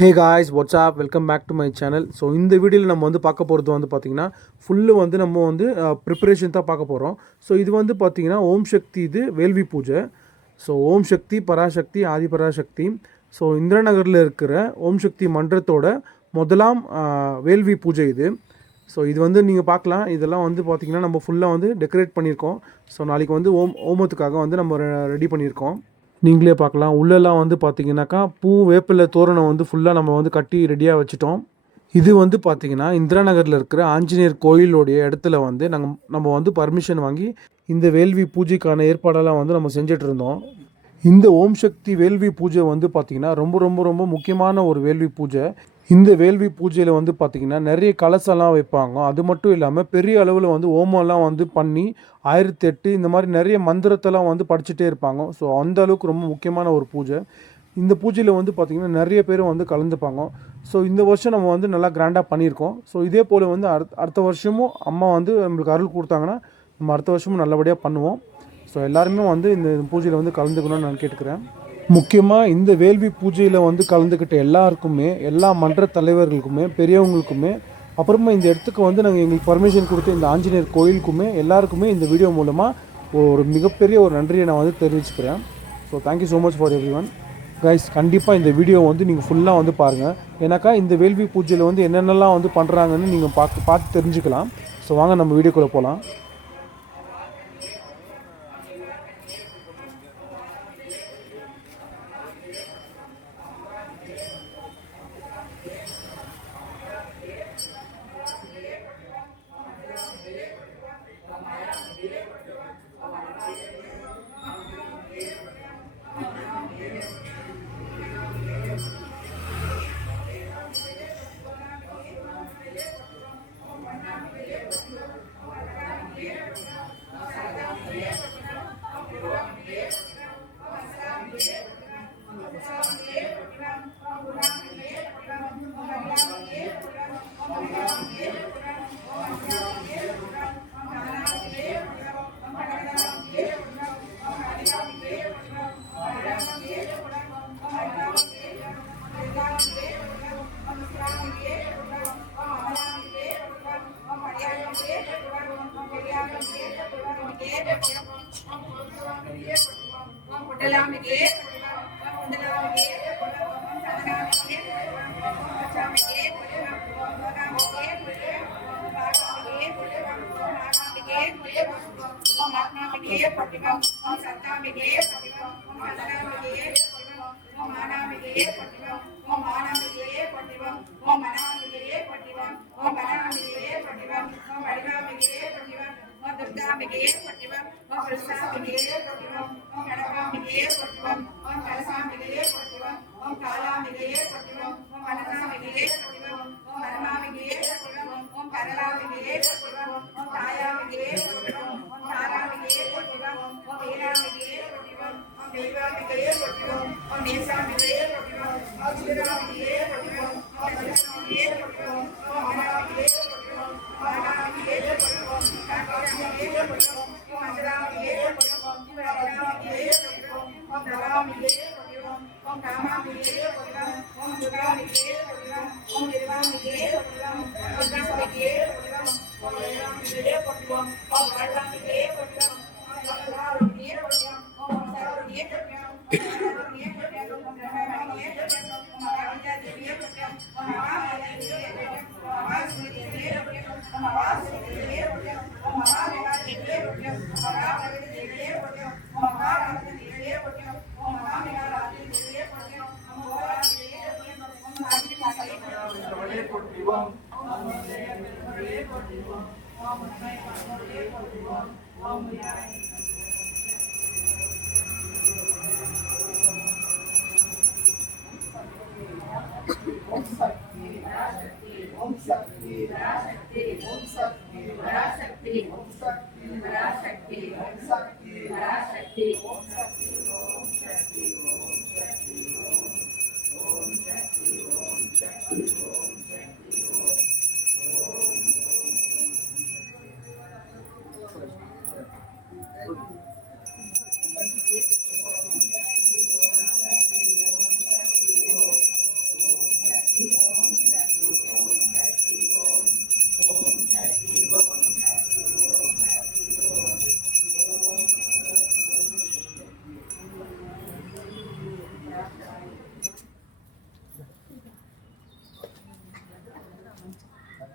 Hey guys what's up welcome back to my channel. So இந்த வீடியோவில் நம்ம வந்து பார்க்க போகிறது வந்து பார்த்திங்கன்னா ஃபுல்லு வந்து நம்ம வந்து ப்ரிப்பரேஷன் தான் பார்க்க போகிறோம். ஸோ இது வந்து பார்த்திங்கன்னா ஓம் சக்தி, இது வேள்வி பூஜை. ஸோ ஓம் சக்தி, பராசக்தி, ஆதி பராசக்தி. ஸோ இந்திரா நகரில் இருக்கிற ஓம் சக்தி மன்றத்தோட முதலாம் வேள்வி பூஜை இது. ஸோ இது வந்து நீங்கள் பார்க்கலாம். இதெல்லாம் வந்து பார்த்திங்கன்னா நம்ம ஃபுல்லாக வந்து டெக்கரேட் பண்ணியிருக்கோம். ஸோ நாளைக்கு வந்து ஓமத்துக்காக வந்து நம்ம ரெடி பண்ணியிருக்கோம். நீங்களே பார்க்கலாம். உள்ளெல்லாம் வந்து பார்த்திங்கனாக்கா பூ வேப்பிலை தோரணம் வந்து ஃபுல்லாக நம்ம வந்து கட்டி ரெடியாக வச்சுட்டோம். இது வந்து பார்த்திங்கன்னா இந்திரா நகரில் இருக்கிற ஆஞ்சநேயர் கோயிலோடைய இடத்துல வந்து நம்ம வந்து பர்மிஷன் வாங்கி இந்த வேள்வி பூஜைக்கான ஏற்பாடெல்லாம் வந்து நம்ம செஞ்சிட்டு இருந்தோம். இந்த ஓம் சக்தி வேள்வி பூஜை வந்து பார்த்திங்கன்னா ரொம்ப ரொம்ப ரொம்ப முக்கியமான ஒரு வேள்வி பூஜை. இந்த வேள்வி பூஜையில் வந்து பார்த்திங்கன்னா நிறைய கலசம்லாம் வைப்பாங்க. அது மட்டும் இல்லாமல் பெரிய அளவில் வந்து ஓமம்லாம் வந்து பண்ணி 1008 இந்த மாதிரி நிறைய மந்திரத்தெல்லாம் வந்து படிச்சுட்டே இருப்பாங்க. ஸோ அந்த அளவுக்கு ரொம்ப முக்கியமான ஒரு பூஜை. இந்த பூஜையில் வந்து பார்த்திங்கன்னா நிறைய பேர் வந்து கலந்துப்பாங்க. ஸோ இந்த வருஷம் நம்ம வந்து நல்லா கிராண்டாக பண்ணியிருக்கோம். ஸோ இதே போல் வந்து அடுத்த வருஷமும் அம்மா வந்து நம்மளுக்கு அருள் கொடுத்தாங்கன்னா நம்ம அடுத்த வருஷமும் நல்லபடியாக பண்ணுவோம். ஸோ எல்லாருமே வந்து இந்த பூஜையில் வந்து கலந்துக்கணும்னு நான் கேட்டுக்கிறேன். முக்கியமாக இந்த வேள்வி பூஜையில் வந்து கலந்துக்கிட்ட எல்லாருக்குமே, எல்லா மன்ற தலைவர்களுக்குமே, பெரியவங்களுக்குமே, அப்புறமா இந்த இடத்துக்கு வந்து நாங்கள் எங்களுக்கு பர்மிஷன் கொடுத்த இந்த ஆஞ்சநேயர் கோயிலுக்குமே எல்லாருக்குமே இந்த வீடியோ மூலமாக ஒரு மிகப்பெரிய ஒரு நன்றியை நான் வந்து தெரிவிச்சுக்கிறேன். So thank you so much for every one guys. கண்டிப்பாக இந்த வீடியோ வந்து நீங்கள் ஃபுல்லாக வந்து பாருங்கள். ஏன்னாக்கா இந்த வேள்வி பூஜையில் வந்து என்னென்னலாம் வந்து பண்ணுறாங்கன்னு நீங்கள் பார்த்து தெரிஞ்சுக்கலாம். ஸோ வாங்க நம்ம வீடியோக்குள்ளே போகலாம்.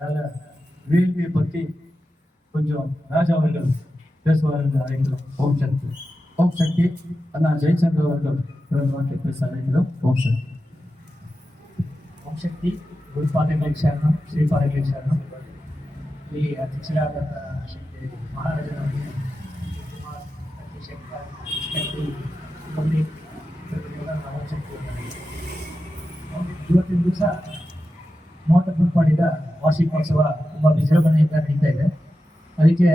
அதனால வேள்வியை பற்றி கொஞ்சம் ராஜா அவர்கள் பேசுவார் என்று அழைக்கிறோம். ஓம் சக்தி. ஓம் சக்தி. அண்ணா ஜெயச்சந்திர அவர்கள் பிறந்த வார்த்தை பேச அழைக்கிறோம். ஓம் சக்தி. ಓಂ ಶಕ್ತಿ ಗುರುಪಾದಗಳಿಗೆ ಶರಣ ಶ್ರೀಪಾದಗಳಿಗೆ ಶರಣ. ಈ ಅಧ್ಯಕ್ಷರಾದ ಶಕ್ತಿ ಮಹಾರಾಜನವರಿಗೆ ಇವತ್ತಿನ ದಿವಸ ಮೋಟಪುರಪಾಡಿದ ವಾರ್ಷಿಕೋತ್ಸವ ತುಂಬ ವಿಜೃಂಭಣೆಯಿಂದ ನಡೀತಾ ಇದೆ. ಅದಕ್ಕೆ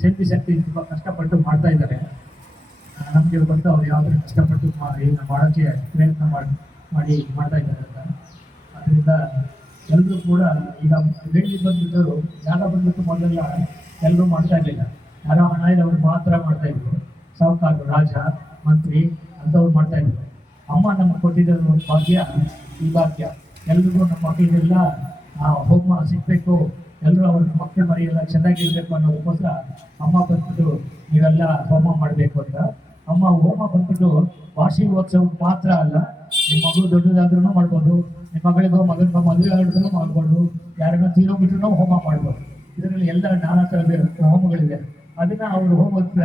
ಶಿಲ್ಪಿ ಶಕ್ತಿ ತುಂಬ ಕಷ್ಟಪಟ್ಟು ಮಾಡ್ತಾ ಇದ್ದಾರೆ. ನಮಗೆ ಬಂದು ಅವ್ರು ಯಾವ್ದಾದ್ರು ಕಷ್ಟಪಟ್ಟು ಇದನ್ನ ಮಾಡೋಕ್ಕೆ ಪ್ರಯತ್ನ ಮಾಡಿ ಮಾಡ್ತಾ ಇದ್ದಾರೆ ಅಂತ. ಅದರಿಂದ ಎಲ್ಲರೂ ಕೂಡ ಈಗ ಬೆಳ್ಳಿ ಬಂದ್ಬಿಟ್ಟವರು ಜಾಗ ಬಂದ್ಬಿಟ್ಟು ಮೊದಲೆಲ್ಲ ಎಲ್ಲರೂ ಮಾಡ್ತಾ ಇರಲಿಲ್ಲ. ಯಾರೋ ಹಣ ಇರೋರು ಮಾತ್ರ ಮಾಡ್ತಾ ಇದ್ರು. ಸಾಹುಕಾರರು, ರಾಜ, ಮಂತ್ರಿ ಅಂಥವ್ರು ಮಾಡ್ತಾ ಇದ್ರು. ಅಮ್ಮ ನಮಗೆ ಕೊಟ್ಟಿದ್ದ ಒಂದು ಭಾಗ್ಯ, ಈ ಭಾಗ್ಯ ಎಲ್ರಿಗೂ ನಮ್ಮ ಮಕ್ಕಳಿಗೆಲ್ಲ ಹೋಮ ಸಿಗ್ಬೇಕು, ಎಲ್ಲರೂ ಅವ್ರ ಮಕ್ಕಳು ಮರಿ ಎಲ್ಲ ಚೆನ್ನಾಗಿರ್ಬೇಕು ಅನ್ನೋದಕ್ಕೋಸ್ಕರ ಅಮ್ಮ ಬಂದ್ಬಿಟ್ಟು ನೀವೆಲ್ಲ ಹೋಮ ಮಾಡಬೇಕು ಅಂತ. ಅಮ್ಮ ಹೋಮ ಬಂದ್ಬಿಟ್ಟು ವಾರ್ಷಿಕೋತ್ಸವಕ್ಕೆ ಮಾತ್ರ ಅಲ್ಲ, ನಿಮ್ಮ ಮಗು ದೊಡ್ಡದಾದ್ರೂ ಮಾಡ್ಬೋದು, ನಿಮ್ಮ ಮಗಳಿಗೋ ಮಗನಿಗೋ ಮದುವೆ ಆಡಿದ್ರು ಮಾಡ್ಬೋದು, ಯಾರನ್ನ ತೀರೋಗ್ಬಿಟ್ರು ಹೋಮ ಮಾಡ್ಬೋದು. ಇದರಲ್ಲಿ ಎಲ್ಲ ನಾನಾ ಥರದ ಹೋಮಗಳಿದೆ. ಅದನ್ನ ಅವರು ಹೋಮದ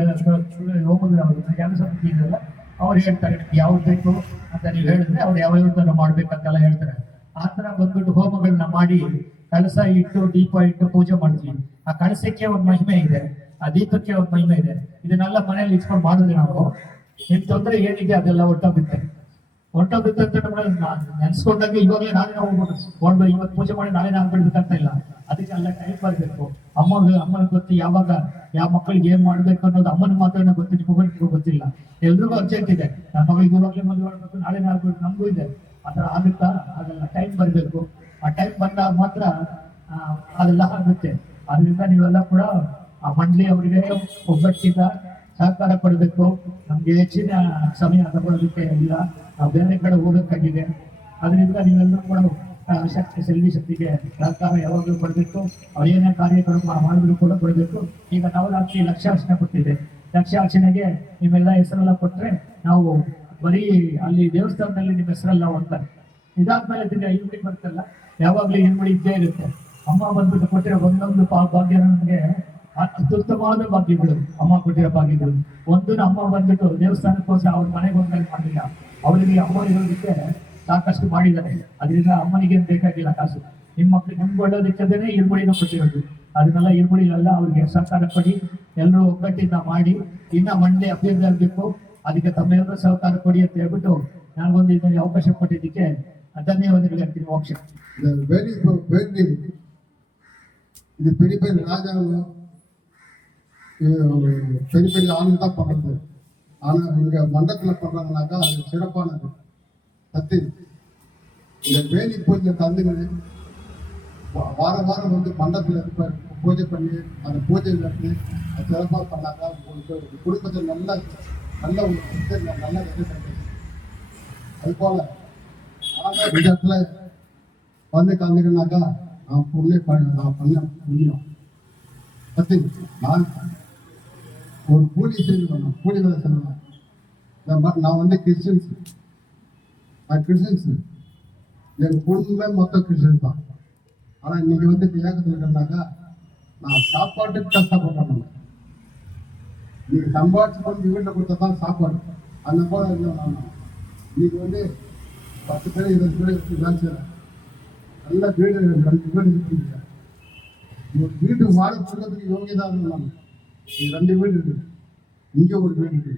ಯಾರು ಸಮಿತಿ ಇದೆಯಲ್ಲ ಅವ್ರು ಹೇಳ್ತಾರೆ ಯಾವ್ದು ಬೇಕು ಅಂತ ನೀವು ಹೇಳಿದ್ರೆ ಅವ್ರು ಯಾವ ಥರ ಮಾಡ್ಬೇಕಂತೆಲ್ಲ ಹೇಳ್ತಾರೆ. ಆ ಥರ ಬಂದ್ಬಿಟ್ಟು ಹೋಮಗಳನ್ನ ಮಾಡಿ ಕಳಸ ಇಟ್ಟು ದೀಪ ಇಟ್ಟು ಪೂಜೆ ಮಾಡ್ತೀವಿ. ಆ ಕಳಸಕ್ಕೆ ಒಂದು ಮಹಿಮೆ ಇದೆ, ಆ ದೀಪಕ್ಕೆ ಒಂದು ಮಹಿಮೆ ಇದೆ. ಇದನ್ನೆಲ್ಲ ಮನೇಲಿ ಇಟ್ಕೊಂಡು ಮಾಡಿದ್ರೆ ನಾವು ನಿಮ್ ತೊಂದರೆ ಏನಿದೆ ಅದೆಲ್ಲ ಹೊಟ್ಟೋಗುತ್ತೆ ಅಂತ ನೆನ್ಸ್ಕೊಂಡಾಗ ಇವಾಗಲೇ ನಾನೇ ಹೋಗ್ಬಿಟ್ಟು ಇವತ್ತು ಪೂಜೆ ಮಾಡಿ ನಾಳೆ ಆಗ್ಬಿಡ್ಬೇಕಂತ ಇಲ್ಲ. ಅದಕ್ಕೆ ಎಲ್ಲ ಟೈಮ್ ಬರಬೇಕು. ಅಮ್ಮನ ಗೊತ್ತು ಯಾವಾಗ ಯಾವ ಮಕ್ಕಳಿಗೆ ಏನ್ ಮಾಡ್ಬೇಕು ಅನ್ನೋದು ಅಮ್ಮನ ಮಾತ್ರ ಗೊತ್ತಿಟ್ಟು ಗೊತ್ತಿಲ್ಲ. ಎಲ್ರಿಗೂ ಅರ್ಜೆಂಟ್ ಇದೆ, ನನ್ನ ಮಗಳಿಗೆ ಇವಾಗಲೇ ಮದುವೆ ಮಾಡ್ಬೇಕು, ನಾಳೆ ಆಗ್ಬೇಕು, ನಮಗೂ ಇದೆ. ಆ ಥರ ಆಗುತ್ತಾ? ಅದೆಲ್ಲ ಟೈಮ್ ಬರಬೇಕು. ಆ ಟೈಮ್ ಬಂದಾಗ ಮಾತ್ರ ಅದೆಲ್ಲ ಆಗುತ್ತೆ. ಅದರಿಂದ ನೀವೆಲ್ಲ ಕೂಡ ಆ ಮಂಡಳಿ ಅವರಿಗೆ ಒಗ್ಗಟ್ಟಿಂದ ಸಹಕಾರ ಕೊಡಬೇಕು. ನಮ್ಗೆ ಹೆಚ್ಚಿನ ಸಮಯ ತಗೊಳ್ಳೋದಕ್ಕೆ ಇಲ್ಲ, ನಾವು ಬೇರೆ ಕಡೆ ಹೋಗಬೇಕಾಗಿದೆ. ಅದರಿಂದ ನೀವೆಲ್ಲರೂ ಕೂಡ ಶಕ್ತಿ ಶಕ್ತಿಗೆ ಸಹಕಾರ ಯಾವಾಗಲೂ ಕೊಡಬೇಕು. ಅವ್ರು ಏನೇ ಕಾರ್ಯಕ್ರಮ ಮಾಡಿದ್ರು ಕೂಡ ಕೊಡಬೇಕು. ಈಗ ನವರಾತ್ರಿ ಲಕ್ಷಾರ್ಚನೆ ಕೊಟ್ಟಿದೆ. ಲಕ್ಷಾರ್ಚನೆಗೆ ನಿಮ್ಮೆಲ್ಲ ಹೆಸರೆಲ್ಲ ಕೊಟ್ಟರೆ ನಾವು ಬರೀ ಅಲ್ಲಿ ದೇವಸ್ಥಾನದಲ್ಲಿ ನಿಮ್ಮ ಹೆಸರೆಲ್ಲ ಹೋಗ್ತಾರೆ. ಇದಾದ್ಮೇಲೆ ತಿರ್ಗಿ ಇರುಮುಡಿ ಬರ್ತಲ್ಲ, ಯಾವಾಗಲೂ ಇರುಮುಡಿ ಇದ್ದೇ ಇರುತ್ತೆ. ಅಮ್ಮ ಬಂದ್ಬಿಟ್ಟು ಕೊಟ್ಟಿರೋ ಒಂದೊಂದು ಭಾಗ್ಯ ನಮಗೆ ಅತ್ಯುತ್ತಮವಾದ ಭಾಗ್ಯಗಳು. ಅಮ್ಮ ಕೊಟ್ಟಿರೋ ಭಾಗ್ಯಗಳು ಒಂದನ್ನು ಅಮ್ಮ ಬಂದ್ಬಿಟ್ಟು ದೇವಸ್ಥಾನಕ್ಕೋಸ್ಕರ ಅವ್ರ ಮನೆಗೆ ಹೋಗ್ತಾರೆ ಮಾಡಲಿಲ್ಲ. ಅವರಿಗೆ ಅಮ್ಮ ಇರೋದಕ್ಕೆ ಸಾಕಷ್ಟು ಮಾಡಿದ್ದಾರೆ. ಅದರಿಂದ ಅಮ್ಮನಿಗೆ ಬೇಕಾಗಿಲ್ಲ ಕಾಸು. ನಿಮ್ಮ ಮಕ್ಕಳಿಗೆ ನಿಮ್ಗೆ ಒಳ್ಳೋದಕ್ಕೇನೆ ಇರುಮುಡಿನ ಕೊಟ್ಟಿರೋದು. ಅದನ್ನೆಲ್ಲ ಇರುಮುಡಿಗೆಲ್ಲ ಅವ್ರಿಗೆ ಸಹಕಾರ ಕೊಡಿ, ಎಲ್ಲರೂ ಒಗ್ಗಟ್ಟಿಂದ ಮಾಡಿ ಇನ್ನ ಮಂಡಳಿ ಅಭಿವೃದ್ಧಿ ಆಗಬೇಕು. ಅದಕ್ಕೆ ತಮ್ಮೆಲ್ಲರೂ ಸಹಕಾರ ಕೊಡಿ ಅಂತ ಹೇಳ್ಬಿಟ್ಟು ನನಗೊಂದು ಇದರಲ್ಲಿ ಅವಕಾಶ ಕೊಟ್ಟಿದ್ದಕ್ಕೆ ಧನ್ಯವಾದಗಳು ಹೇಳ್ತೀನಿ. ಮೋಕ್ಷ இது பெரிய பெரிய ராஜாக்கள் பெரிய பெரிய ஆளுங்க தான் பண்றது. ஆனா இங்க மண்டத்துல பண்றாங்கனாக்கா அது சிறப்பானது. சத்தி இந்த வேலி பூஜை தந்துகள் வாரம் வாரம் வந்து மண்டத்துல பூஜை பண்ணி அந்த பூஜை நடத்தி அது சிறப்பாக பண்ணாக்கா உங்களுக்கு குடும்பத்தில் நல்ல நல்ல ஒரு நல்ல கிடைக்கும். அது போல இந்த இடத்துல வந்து கலந்துக்கனாக்கா நான் பண்ண புண்ணியம். பத்தி நான் ஒரு கூலி செய்யணும், கூலி வேலை செய்யணும். நான் வந்து கிறிஸ்டின்ஸ், எங்கள் குடும்பமே மொத்தம் கிறிஸ்டின்ஸ் தான். ஆனால் இன்னைக்கு வந்து ஏகத்தில் இருக்கிறனாக்கா நான் சாப்பாட்டுக்கு கஷ்டப்படுறேன். நீங்கள் சம்பாதிச்சு கொண்டு வீட்டில் கொடுத்தா தான் சாப்பாடு. அந்த போல இன்னைக்கு வந்து 10 பேர் 20 பேர் வேலை செய்கிறேன். நல்ல வீடு 2 வீடு இருக்குங்க. வீட்டு வாழ சொல்றதுக்கு யோகியதான் இருந்தாங்க. 2 வீடு இருக்கு, இங்க ஒரு வீடு இருக்கு.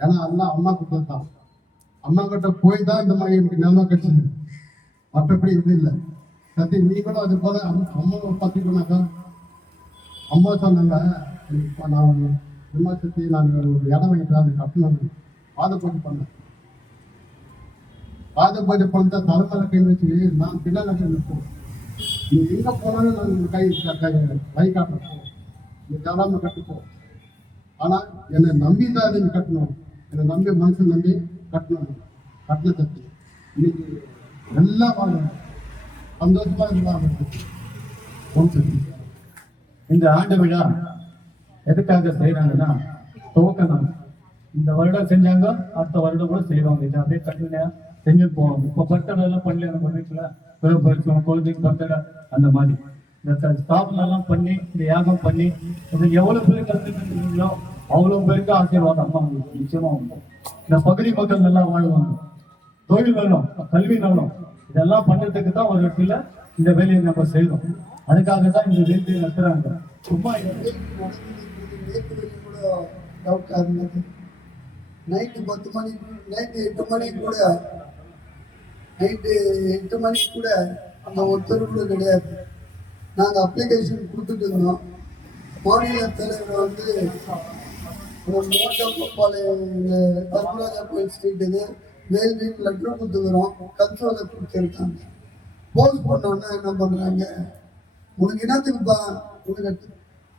ஏன்னா எல்லாம் அம்மா கிட்ட தான், அம்மா கிட்ட போய் தான் இந்த மாதிரி எனக்கு நிலைமை கிடைச்சது. மற்றபடி இது இல்லை. சத்தி நீங்களும் அது போல அம்மாவை பார்த்துக்கோனாக்கா அம்மா சொன்னாங்க நான் அம்மா சத்தி நான் ஒரு இடம் வாங்கிட்டேன், அது கட்டணும். பாத பூஜை பண்ணேன். பாத பூஜை பண்ண தலைமையில கை வச்சு நான் பிள்ளைங்க நிற்போம். நீ எங்க போனாலும் நான் கை காட்டுறோம், நீ தராம கட்டுப்போம். ஆனா என்னை நம்பி தான் நீங்க கட்டணும். என்னை நம்பி மனசு நம்பி கட்டணும். கட்டின சக்தி இன்னைக்கு எல்லாம் வாங்கணும், சந்தோஷமா இருந்தாங்க. இந்த ஆண்டு விழா எதுக்காக செய்யறாங்கன்னா துவக்கணும். இந்த வருடம் செஞ்சாங்க, அடுத்த வருடம் கூட செய்வாங்க. இது அப்படியே கண்டினியூ செஞ்சுட்டு போவாங்க. இப்போ பர்த்டே எல்லாம் பண்ணல நம்ம வீட்டில் குழந்தைக்கு பர்த்டே அந்த மாதிரி இந்த ஸ்தாபனெல்லாம் பண்ணி இந்த யாகம் பண்ணி இது எவ்வளவு பேர் கலந்துக்கிறீங்களோ அவ்வளவு பேருக்கு ஆசீர்வாதம் அம்மா உங்களுக்கு நிச்சயமா உண்டு. இந்த பகுதி மக்கள் நல்லா வாழ்வாங்க, தொழில் வேணும், கல்வி வேணும், இதெல்லாம் பண்றதுக்கு தான் ஒரு இடத்துல இந்த வேலையை நம்ம செய்யணும். அதுக்காக தான் இந்த வேலையை நடத்துறாங்க. சும்மா கூட டவுட்டா இருந்தது. நைட்டு 10 மணிக்கு, நைட்டு 8 மணிக்கு கூட, நைட்டு 8 மணிக்கு கூட அந்த ஒருத்தர் கூட கிடையாது. நாங்கள் அப்ளிகேஷன் கொடுத்துட்டு இருந்தோம். மாநில தலைவர் வந்து மோட்டப்பாளையம் தர்மராஜா கோயில் ஸ்ட்ரீட்டுக்கு வேல்வின் லெட்டர் கொடுத்துக்கிறோம், கன்சோலை கொடுத்துருக்காங்க. போஸ்ட் பண்ணோன்னா என்ன பண்ணுறாங்க, உனக்கு என்னத்துக்குப்பா, உனக்கு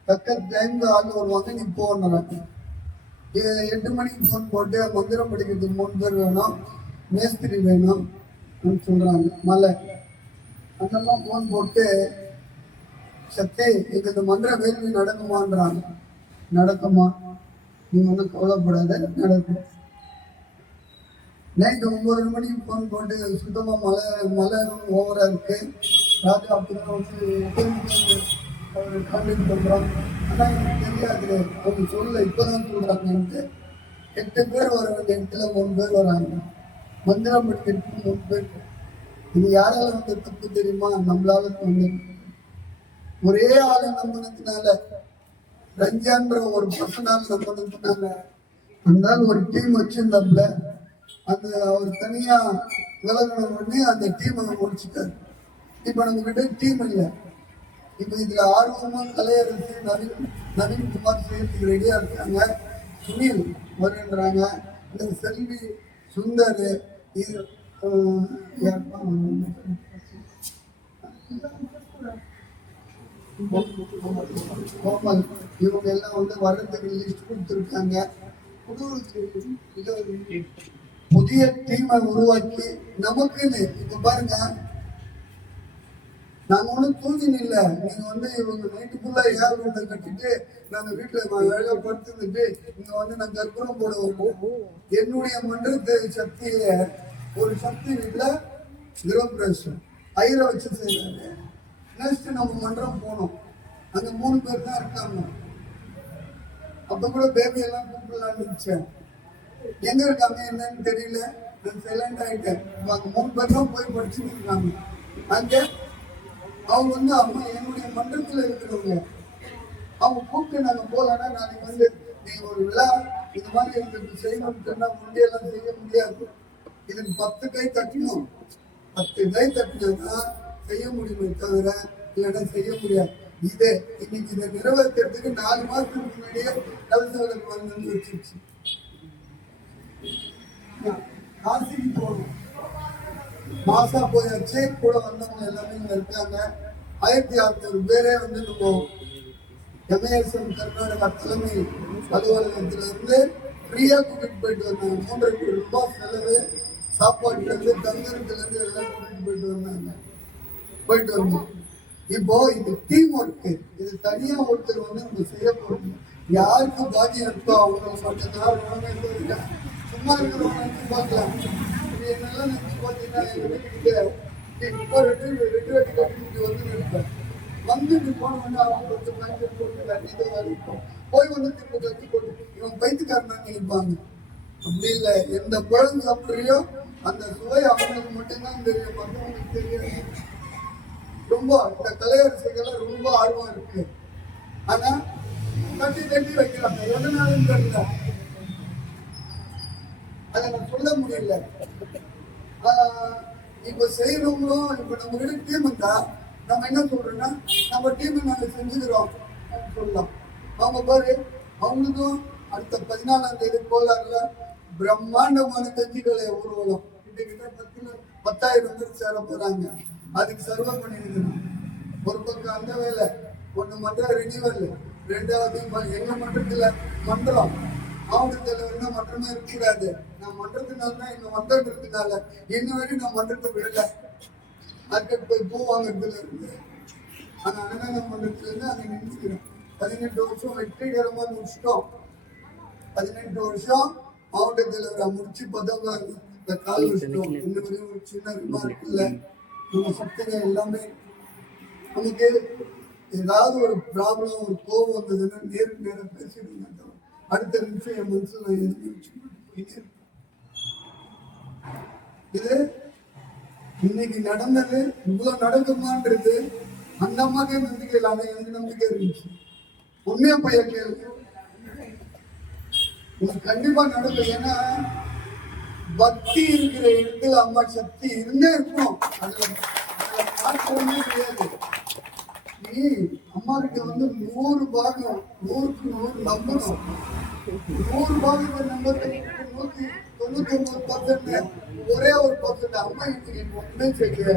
தக்க டைம்ல ஆள் வருவாங்க, நீ போன்றாங்க. 8 மணிக்கு ஃபோன் போட்டு மந்திரம் படிக்கிறதுக்கு 3 பேர் வேணும், மேஸ்திரி வேணும் சொல்றாங்க. மலை அதெல்லாம் ஃபோன் போட்டு சத்தே எங்களுக்கு மந்திர வேள்வி நடக்குமான்றாங்க. நடக்குமா, நீங்க ஒன்றும் கவலைப்படாத, நடக்கும். நைட்டு 9 மணிக்கு ஃபோன் போட்டு சுத்தமாக மழை ஓவரா இருக்கு, ராஜா அப்படிதான் வந்து கான்டாக்ட் பண்றோம். ஆனால் எனக்கு தெரியாது, அவங்க சொல்ல இப்பதான் சொல்றாங்கன்ட்டு 8 பேர் வர வேண்டிய இடத்துல 3 பேர் வராங்க. மந்திரம் படிக்கிறதுக்கு 3 பேர். இது யாரால வந்து தப்பு தெரியுமா, நம்மளால வந்து ஒரே ஆளை நம்பினதுனால, ரஞ்சான்ற ஒரு பர்சனால் நம்பினதுனால, அந்த ஒரு டீம் வச்சிருந்தாப்புல, அந்த அவர் தனியா விலகணும் பண்ணி அந்த டீமை முடிச்சுட்டாரு. இப்ப நம்ம கிட்ட டீம் இல்லை. இப்ப இதுல ஆர்வமா கலையரசு நவீன்குமார் செய்யறதுக்கு ரெடியா இருக்காங்க. சுனில் வருன்றாங்க, இந்த செல்வி சுந்தர், இது கோமல், இவங்க எல்லாம் வந்து வர்றதுக்கு லிஸ்ட் கொடுத்துருக்காங்க. புதிய டீமை உருவாக்கி நமக்குன்னு இப்ப பாருங்க, நாங்க ஒன்றும் தூங்கின இல்லை. நீங்க வந்து இவங்க நைட்டு ஃபுல்லா ஏர் வீட்டை கட்டிட்டு நாங்க வீட்டுல வேலை படுத்துட்டு இங்க வந்து நான் கற்பூரம் போட வைப்போம். என்னுடைய மன்றத்து சக்திய ஒரு சக்தி வீட்டுல கிரகப்பிரவேசம் ஐயரை வச்சு செய்யறாங்க. நெக்ஸ்ட் நம்ம மன்றம் போனோம், அங்க 3 பேர் தான் இருக்காங்க. அப்ப கூட பேபி எல்லாம் கூப்பிடலான்னு இருந்துச்சேன். எங்க இருக்காங்க என்னன்னு தெரியல, நான் சைலண்ட் ஆயிட்டேன். அங்க 3 பேர் தான் போய் படிச்சுட்டு இருக்காங்க. அங்க அவங்க வந்து அம்மா என்னுடைய மன்றத்துல இருக்கிறவங்க, அவங்க கூப்பிட்டு நாங்க போகலன்னா நாளைக்கு வந்து நீங்க ஒரு விழா இந்த மாதிரி எங்களுக்கு செய்யணும்னா முண்டியெல்லாம் செய்ய முடியாது. இதுக்கு 10 கை தட்டணும், 10 கை தட்டினா செய்ய முடியுமே தவிர இல்லைன்னா செய்ய முடியாது. இது இன்னைக்கு இதை நிறைவேற்றுறதுக்கு 4 மாசத்துக்கு முன்னாடியே கலச விளக்கு வந்து வச்சிருச்சு. காசிக்கு போகணும், மாசா போயாச்சு, கூட வந்தவங்க எல்லாமே இங்க இருக்காங்க. 1600 பேரே வந்து நம்ம எம்ஏஎஸ்எம் கர்நாடகா தலைமை அலுவலகத்துல இருந்து ஃப்ரீயா கூட்டிட்டு போயிட்டு வந்தாங்க. 3.5 கோடி ரூபாய் செலவு, சாப்பாட்டுல இருந்து தங்குறதுல இருந்து எல்லாம் கூட்டிட்டு போயிட்டு வந்தோம். இப்போ இது டீம் ஒர்க், இது தனியா ஒருத்தர் வந்து நம்ம செய்ய போறோம். யாருக்கு பாக்கியம் இருக்கோ அவங்க மட்டும்தான் சும்மா இருக்கிறவங்க பார்க்கலாம். என்னெல்லாம் நினைச்சு பார்த்தீங்கன்னா எங்க வீட்டுக்கிட்ட இப்போ 2 வாட்டி கட்டிட்டு வந்து நினைப்பேன். வந்துட்டு போன வந்து அவங்க வந்து பிளாங்கெட் போட்டு கட்டிட்டு வேலைப்போம், போய் வந்து திரும்ப கட்டி போட்டு இவன் பைத்துக்காரனா நினைப்பாங்க. அப்படி இல்லை, எந்த பழம் சாப்பிட்றியோ அந்த சுவை அவங்களுக்கு மட்டும்தான் தெரியும், மற்றவங்களுக்கு தெரியாது. ரொம்ப இந்த கலையரசுகள்லாம் ரொம்ப ஆர்வம் இருக்கு. ஆனா கட்டி வைக்கிறாங்க, எதனாலும் தெரியல, அதை நான் சொல்ல முடியல. இப்ப செய்யறவங்களும் இப்ப நம்ம கிட்ட டீம் இருந்தா நம்ம என்ன சொல்றோம்னா நம்ம டீமை நாங்க செஞ்சுக்கிறோம் சொல்லலாம். அவங்க பாரு, அவங்களுக்கும் அடுத்த 14ஆம் தேதி கோலாறுல பிரம்மாண்டமான கட்சிகளை ஊர்வலம் கிட்டத்தட்ட 10,000 பேர் சேர போறாங்க. அதுக்கு சர்வ பண்ணிருக்கணும். ஒரு பக்கம் அந்த வேலை, ஒண்ணு மன்றம் ரெனிவல், 2வது எங்க மன்றத்துல மன்றம் மாவட்டத்தில் இருந்தா மன்றமே இருக்கக்கூடாது. நான் மன்றத்தினால்தான் எங்க மன்றத்தினால இன்ன வரையும் நான் மன்றத்தை விடல. மார்க்கெட் போய் பூ வாங்குறதுல இருந்து ஆனா அன்னதான மன்றத்துல இருந்து அங்க நின்றுக்கிறேன். 18 வருஷம் வெற்றிகரமா முடிச்சிட்டோம். 18 வருஷம் மாவட்ட தலைவரை முடிச்சு 10வது கால் வச்சிட்டோம். இந்த வரையும் ஒரு சின்ன ரிமார்க் இல்லை. நம்ம சக்திகள் எல்லாமே நமக்கு ஏதாவது ஒரு ப்ராப்ளம் ஒரு கோவம் வந்ததுன்னா நேருக்கு நேரம் பேசிடுங்க. அடுத்த நிமிஷம் என் மனசுல நான் எதுவுமே போயிட்டே இருப்பேன். இது இன்னைக்கு நடந்தது இவ்வளவு நடக்குமான்றது அந்த அம்மாக்கே நம்பிக்கை இல்லாம எனக்கு நம்பிக்கை இருந்துச்சு. உண்மையா பையன் கேள்வி உங்களுக்கு கண்டிப்பா நடக்கும். ஏன்னா பக்தி இருக்கிற இடத்துல அம்மா சக்தி இருந்தே இருக்கும். அதுல மாற்றமே கிடையாது. நீ அம்மா கிட்ட வந்து 100 பாகம் 100க்கு 100 நம்பணும். 100 பாகத்தை நம்புறது 199% ஒரே ஒரு பர்சன்ட் அம்மா இன்னைக்கு ஒன்றுமே செய்யல.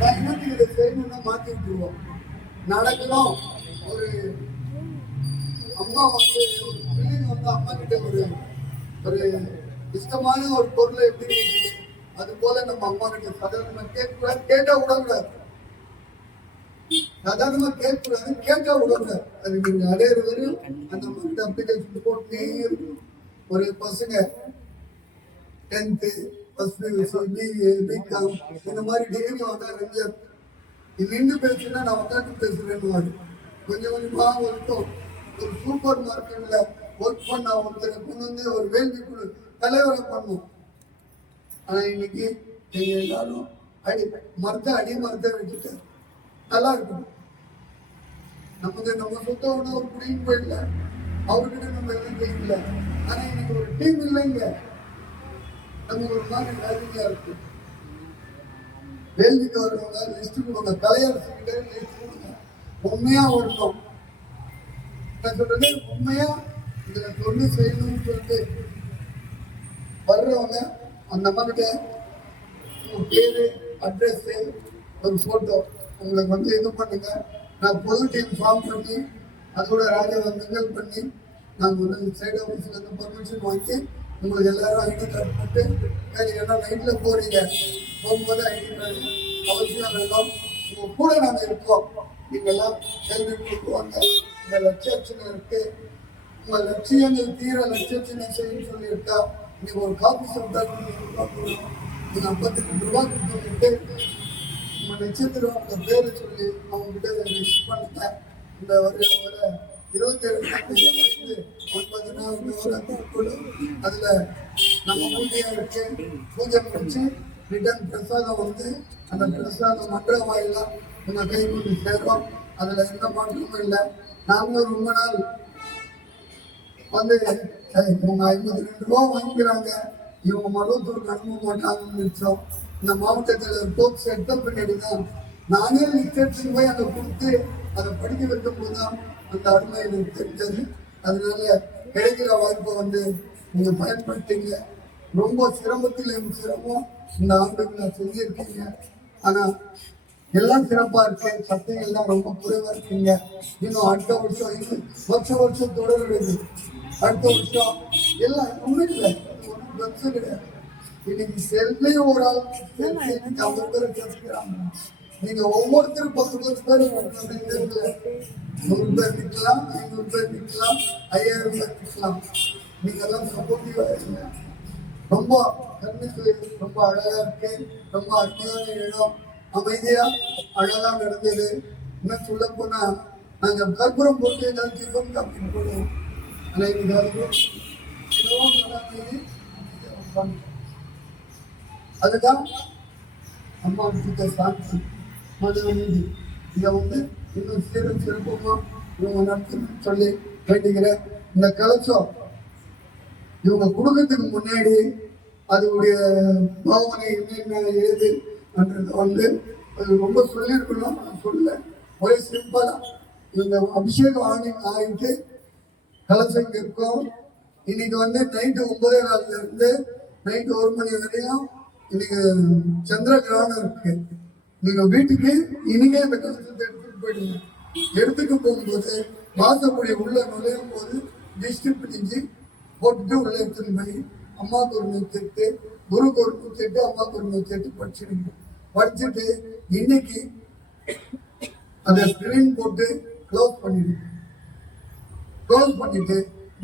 நான் இன்னைக்கு இதை செய்யணும்னா மாத்தி விட்டுருவோம். நடக்கணும். ஒரு அம்மா வந்து ஒரு பிள்ளைங்க வந்து அம்மா கிட்ட ஒரு இஷ்டமான ஒரு பொருளை எப்படி இருக்குது அது போல நம்ம அம்மா கிட்ட சாதாரணமா கேட்கக்கூடாது. கேட்டா விடக்கூடாது. சாதாரணமா கேட்கக்கூடாது. கேட்டா விடக்கூடாது. அது நீங்க அடையிற வரையும் அந்த அம்மா கிட்ட அப்ளிகேஷன் போட்டுனே இருக்கணும். ஒரு பசங்க 10th பிகாம் இந்த மாதிரி டிகிரி வந்தா ரெஞ்சர் நின்று பேசுனா நான் உட்காந்து பேசுறேன்னு கொஞ்சம் கொஞ்சமா வரைக்கும் ஒரு சூப்பர் மார்க்கெட்ல ஒர்க் பண்ண ஒருத்தரை கொண்டு வந்து ஒரு வேள்வி குழு தலைவரை பண்ணும். ஆனா இன்னைக்கு நீங்க எல்லாரும் அடி மரத்தை வச்சுட்டு நல்லா இருக்கும். நம்ம சொந்த உணவு குடியும் போயிடல. அவர்கிட்ட நம்ம எதுவும் செய்யல. ஆனா இன்னைக்கு ஒரு டீம் இல்லைங்க. நம்ம ஒரு மாதிரி வேலையா இருக்கு. வேள்விக்கு வரவங்க லிஸ்ட் கொடுங்க. தலையரசு கிட்ட லிஸ்ட் கொடுங்க. உண்மையா வரணும். நான் சொல்றது உண்மையா இதுல தொண்டு செய்யணும்னு சொல்லிட்டு வர்றவங்க அந்த அம்மாக்கிட்ட உங்க பேரு அட்ரஸ் ஒரு போட்டோ உங்களுக்கு வந்து இது பண்ணுங்க. நான் பொது டீம் ஃபார்ம் பண்ணி அதோட ராஜாவை மிங்கல் பண்ணி நாங்கள் வந்து சைட் ஆஃபீஸ்ல இருந்து பர்மிஷன் வாங்கி உங்களுக்கு எல்லாரும் ஐடி கார்டு போட்டு ஏன்னா நைட்ல போறீங்க போகும்போது ஐடி கார்டு அவசியம் வேணும். உங்க கூட நாங்கள் இருக்கோம். நீங்கெல்லாம் ஹெல்மெட் கொடுக்குவாங்க. இந்த லட்சம் இருக்கு. உங்க லட்சியங்கள் தீர லட்சத்தினை செய்யணும்னு சொல்லியிருக்கா. நீங்க ஒரு காபி சாப்பிட்டா நீங்க 52 ரூபா கொடுத்துட்டு உங்க நட்சத்திரம் உங்க பேரை சொல்லி அவங்க கிட்ட விஷ் பண்ணுங்க. இந்த வர 27 அதுல நம்ம பூஜையா இருக்கு. பூஜை முடிச்சு ரிட்டர்ன் பிரசாதம் வந்து அந்த பிரசாதம் மன்ற வாயிலா உங்க கை கொண்டு சேரும். அதுல எந்த மாற்றமும் இல்லை. நாங்களும் ரொம்ப நாள் வந்து இவங்க 52 ரூபா வாங்கிக்கிறாங்க, இவங்க மருவத்தூருக்கு அனுப்ப மாட்டாங்கன்னு நினைச்சோம். இந்த மாவட்டத்தில் போக்ஸ் எடுத்த பின்னாடி தான் நானே லிஸ்ட் போய் அதை கொடுத்து அதை படிக்க வைக்கும் போதுதான் அந்த அருமை எனக்கு தெரிஞ்சது. அதனால கிடைக்கிற வாய்ப்பை வந்து நீங்க பயன்படுத்திங்க. ரொம்ப சிரமத்தில் சிரமம் இந்த ஆண்டுகளை செஞ்சிருக்கீங்க. ஆனா எல்லாம் சிறப்பா இருக்கு. சத்தைகள்லாம் ரொம்ப குறைவா இருக்கீங்க. இன்னும் அடுத்த வருஷம் வருஷம் தொடர்கிறது. அடுத்த வருஷம் எல்லாம் ஒண்ணும் இல்லை. ஒன்றும் கிடையாது. இன்னைக்கு செல்லையும் ஒரு ஆள் 50 பேர் கேட்கிறாங்க. நீங்க ஒவ்வொருத்தரும் 10 பேர் 100 பேர் நிற்கலாம், 500 பேர் நிற்கலாம், 5000 பேர் நிற்கலாம். நீங்க எல்லாம் சப்போர்ட்டிவா இருங்க. ரொம்ப கண்ணுக்கு ரொம்ப அழகா இருக்கு. ரொம்ப அருமையான இடம். அமைதியா அழகா நடந்தது. இன்னும் சொல்ல போனா நாங்க கற்பூரம் போட்டு ஏதாவது டிஃபன் காப்பி போடுவோம். ஆனா இன்னைக்கு அதுதான் அம்மா கிட்ட சாட்சி மனநீதி. இதை வந்து இன்னும் சீரும் சிறப்புமா இவங்க நடத்தணும்னு சொல்லி வேண்டிக்கிறேன். இந்த கலசம் இவங்க குடும்பத்துக்கு முன்னாடி அதோடைய பாவனை என்னென்ன ஏது என்றது வந்து அது ரொம்ப சொல்லியிருக்கணும். சொல்ல ஒரே சிம்பிளா இவங்க அபிஷேகம் ஆகிட்டு கலசம் இருக்கும். இன்னைக்கு வந்து நைட்டு 9:15 இருந்து நைட்டு 1 மணி வரையும் இன்னைக்கு சந்திர கிரகணம் இருக்கு. நீங்க வீட்டுக்கு இனிமே இந்த கலசத்தை எடுத்துட்டு போயிடுங்க. எடுத்துட்டு போகும்போது வாசப்படி உள்ள நுழையும் போது டிஸ்ட் பிடிஞ்சி போட்டுட்டு உள்ள எடுத்துட்டு போய் அம்மாவுக்கு ஒரு நூத்தி குருக்கு ஒரு 108 அம்மாவுக்கு ஒரு 108 படிச்சிருங்க. படிச்சுட்டு இன்னைக்கு அந்த ஸ்கிரீன் போட்டு க்ளோஸ் பண்ணிடுங்க. க்ளோஸ் பண்ணிட்டு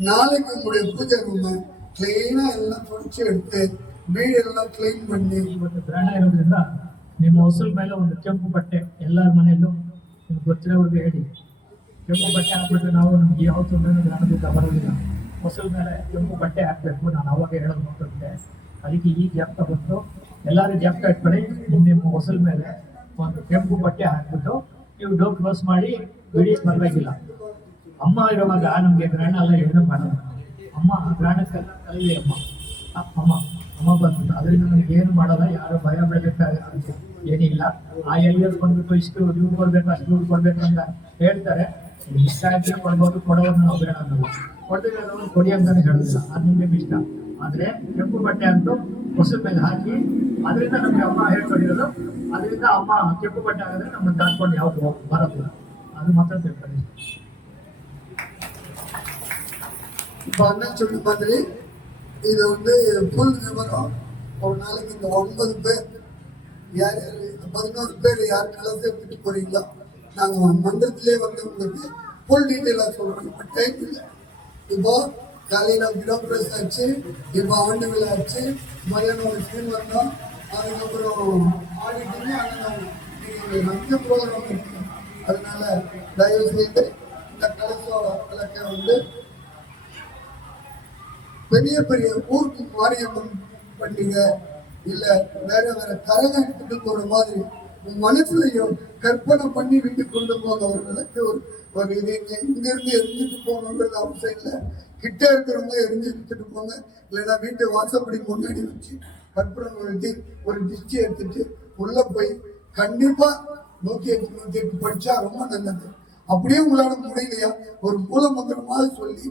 நாளைக்கு உங்களுடைய பூஜை ரூமை கிளீனா எல்லாம் தொடச்சி எடுத்து வீடு எல்லாம் ಕ್ಲೀನ್ பண்ணಿ ಇವತ್ತು ಗ್ರಹಣ ಇರೋದ್ರಿಂದ ನಿಮ್ಮ ಹೊಸಲ್ ಮೇಲೆ ಒಂದು ಕೆಂಪು ಬಟ್ಟೆ ಎಲ್ಲರ ಮನೆಯಲ್ಲೂ ನಿಮ್ಗೆ ಗೊತ್ತಿರೋರಿಗೆ ಹೇಳಿ. ಕೆಂಪು ಬಟ್ಟೆ ಹಾಕ್ಬಿಟ್ರೆ ನಾವು ನಮ್ಗೆ ಯಾವ ತೊಂದರೆ ಜ್ಞಾನದಿಂದ ಬರೋದಿಲ್ಲ. ಮೊಸರು ಮೇಲೆ ಕೆಂಪು ಬಟ್ಟೆ ಹಾಕಬೇಕು, ನಾನು ಅವಾಗ ಹೇಳೋದು ನೋಡ್ತಿದ್ದೆ. ಅದಕ್ಕೆ ಈ ಜ್ಞಾಪಕ ಬಂತು. ಎಲ್ಲರೂ ಜ್ಞಾಪಕ ಇಟ್ಕೊಳ್ಳಿ, ನಿಮ್ಮ ಹೊಸಲ್ ಮೇಲೆ ಒಂದು ಕೆಂಪು ಬಟ್ಟೆ ಹಾಕ್ಬಿಟ್ಟು ನೀವು ಡೋರ್ ಕ್ಲೋಸ್ ಮಾಡಿ ಬಿಡಿ ಬರಬೇಕಿಲ್ಲ. ಅಮ್ಮ ಇರುವಾಗ ನಮಗೆ ಗ್ರಹಣ ಎಲ್ಲ ಏನು ಮಾಡೋದು. ಅಮ್ಮ ಗ್ರಹಣಕ್ಕೆಲ್ಲ ಕಲಿದೆ ಅಮ್ಮ ಅಮ್ಮ ಅಮ್ಮ ಬಂದ್ಬಿಟ್ಟು ಅದರಿಂದ ನಮ್ಗೆ ಏನು ಮಾಡೋಲ್ಲ, ಯಾರು ಭಯ ಬೀಳಬೇಕಾಗುತ್ತೆ ಏನಿಲ್ಲ. ಆ ಎಲ್ಲಿಯವ್ರು ಬಂದ್ಬಿಟ್ಟು ಇಷ್ಟು ದುಡ್ಡು ಕೊಡ್ಬೇಕು ಅಷ್ಟು ದುಡ್ಡು ಕೊಡ್ಬೇಕು ಅಂತ ಹೇಳ್ತಾರೆ. ಇಷ್ಟ ಆದ್ರೆ ಕೊಡ್ಬೋದು, ಕೊಡೋದು ನಾವು ಬೇಡ ಅನ್ನೋದು, ಕೊಡ್ತಿರೋದು ಕೊಡಿ ಅಂತಾನೆ ಹೇಳೋದಿಲ್ಲ. ಅದು ನಿಮ್ಗೆ ಇಷ್ಟ. ಆದ್ರೆ ಕೆಂಪು ಬಟ್ಟೆ ಅಂತೂ ಹೊಸದ ಮೇಲೆ ಹಾಕಿ ಅದರಿಂದ ನಮ್ಗೆ ಅಮ್ಮ ಹೇಳ್ಕೊಂಡಿರೋದು. ಅದರಿಂದ ಅಮ್ಮ ಕೆಂಪು ಬಟ್ಟೆ ಆಗಿದ್ರೆ ನಮ್ಮನ್ನು ದಾಟ್ಕೊಂಡು ಯಾವ್ದು ಬರೋದಿಲ್ಲ. அது மாத்திரம் தெரியும். இப்போ அண்ணன் சொன்ன மாதிரி இதை வந்து ஃபுல் விவரம் ஒரு நாளைக்கு இந்த 9 பேர் யார் 11 பேர் யார் கலந்து எடுத்துட்டு போறீங்களோ நாங்கள் மந்திரத்திலே வந்து உங்களுக்கு ஃபுல் டீட்டெயிலாக சொல்கிறோம். இப்போ டைம் இல்லை. இப்போ காலையில் கிரகப்பிரவேசம் ஆச்சு, இப்போ ஆண்டு விழா ஆச்சு, மதியானம் ஒரு ஸ்கூல் வந்தோம், அதுக்கப்புறம் ஆடிட்டிங்க. ஆனால் நீங்கள் நிறைய ப்ரோக்ராம் இருக்கு. அதனால தயவு செய்து இந்த கலசம் விளக்க வந்து பெரிய பெரிய ஊருக்கு மாரியம்மன் பண்டிகை இல்ல வேற வேற கரகம் எடுத்துட்டு போற மாதிரி மனசுலையும் கற்பனை பண்ணி விட்டு கொண்டு போக அவர்களுக்கு ஒரு இது இங்க இருந்து எரிஞ்சிட்டு போகணுன்றது அவசியம் இல்லை. கிட்ட இருக்கிறவங்க எரிஞ்சு எடுத்துட்டு போங்க. இல்லைன்னா வீட்டு வாசப்படி முன்னாடி வச்சு கற்பனை எழுதி ஒரு டிஸ்டி எடுத்துட்டு உள்ள போய் கண்டிப்பா 108 படிச்சா ரொம்ப நல்லது. அப்படியே உங்களால முடியலையா ஒரு மூல மந்திரமாக சொல்லி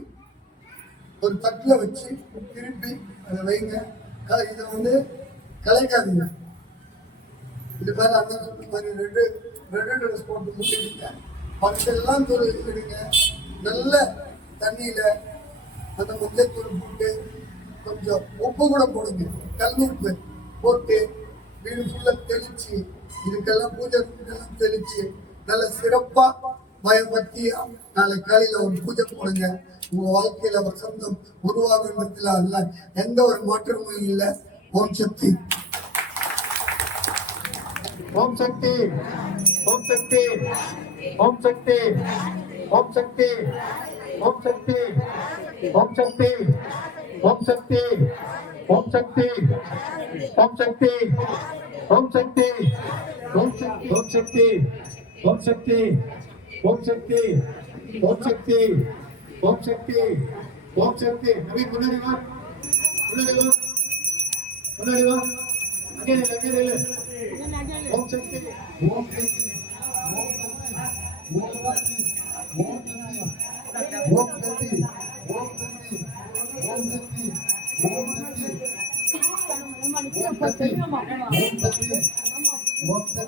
ஒரு தட்டில் வச்சு திருப்பி அதை வைங்க. இதை வந்து கலைக்காதீங்க. இது மேல அண்ணன் சொன்ன மாதிரி ரெண்டு ட்ரெஸ் போட்டு முட்டிடுங்க. பச்செல்லாம் தூள் எடுங்க. நல்ல தண்ணியில அந்த மஞ்சத்தூள் போட்டு கொஞ்சம் உப்பு கூட போடுங்க, கல்லுப்பு போட்டு வீடு ஃபுல்லா தெளிச்சு இதுக்கெல்லாம் பூஜை தெளிச்சு நல்ல சிறப்பா பயபக்தியா நாளை காலையில ஒரு பூஜை போடுங்க. உங்க வாழ்க்கையில வசந்தம் உருவாகுன்றதுல அல்ல எந்த ஒரு மாற்றமும் இல்லை. ஓம் சக்தி, ஓம் சக்தி, ஓம் சக்தி, ஓம் சக்தி, ஓம் சக்தி, ஓம் சக்தி, ஓம் சக்தி, ஓம் சக்தி, ஓம் சக்தி, ஓம் சக்தி, ஓம் சக்தி, ஓம் சக்தி, ஓம் சக்தி, ஓம் சக்தி, ஓம் சக்தி, ஓம் சக்தி, ஓம் சக்தி. நபி முன்னாடி வா, முன்னாடி வா, முன்னாடி வா, அங்கே இல்லை. ஓம் சக்தி, ஓம் சக்தி, ஓம் சக்தி, ஓம் சக்தி, ஓம் சக்தி, ஓம்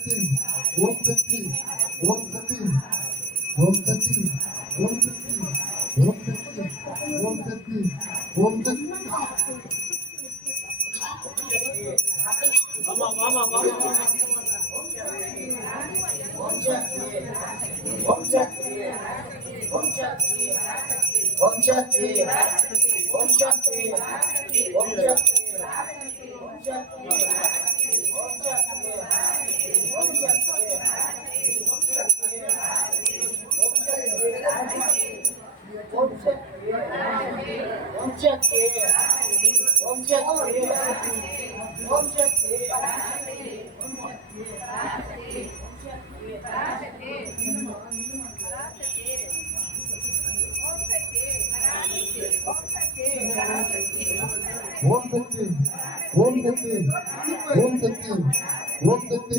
சக்தி, ஓம் சக்தி, ஓம் சக்தி, ஓம் சக்தி, ஓம் சக்தி, ஓம் சக்தி,